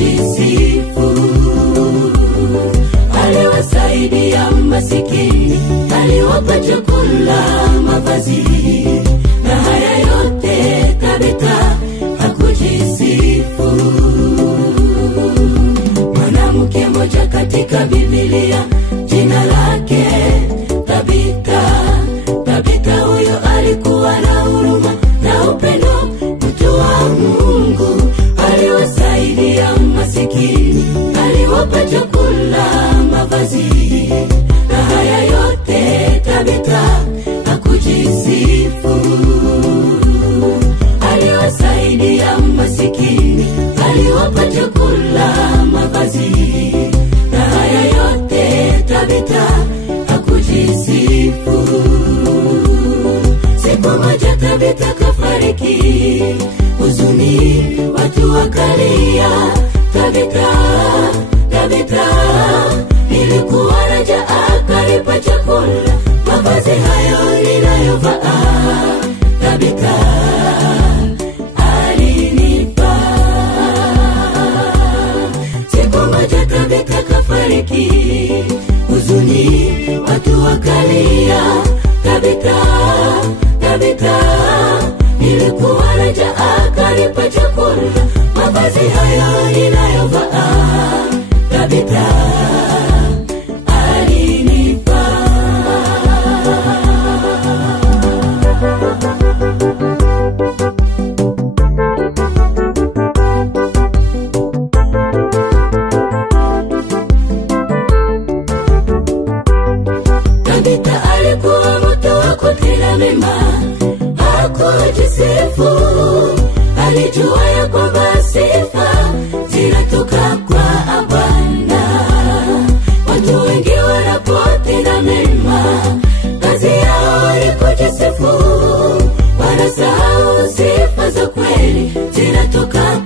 hakujisifu. Aliwasaidia masikini, aliwapa chakula, mavazi, na haya yote Tabitha hakujisifu. Mwanamke mmoja katika Biblia jina lake Tabitha. Tabitha huyo alikuwa na huruma na upendo, mtu wa Mungu. Aliwasaidia masikini, aliwapa chakula, mavazi, na haya yote Tabitha hakujisifu. Aliwasaidia masikini, aliwapa chakula, mavazi, na haya yote Tabitha hakujisifu. Siku moja Tabitha kafariki, huzuni watu wakalia. Tabitha, Tabitha, nilikuwa na njaa, akanipa chakula, mavazi hayo ninayovaa Tabitha alinipa. Siku moja Tabitha kafariki, huzuni watu wakalia. Tabitha, Tabitha, nilikuwa na njaa, akanipa chakula, mavazi hayo ninayovaa Tabitha alinipa. Tabitha alikuwa mtu wa kutenda mema, hakujisifu. Alijua ya kwamba sifa zinatoka kwa Bwana. Watu wengi wanapotenda mema, kazi yao ni kujisifu. Wanasahau sifa za kweli zinatoka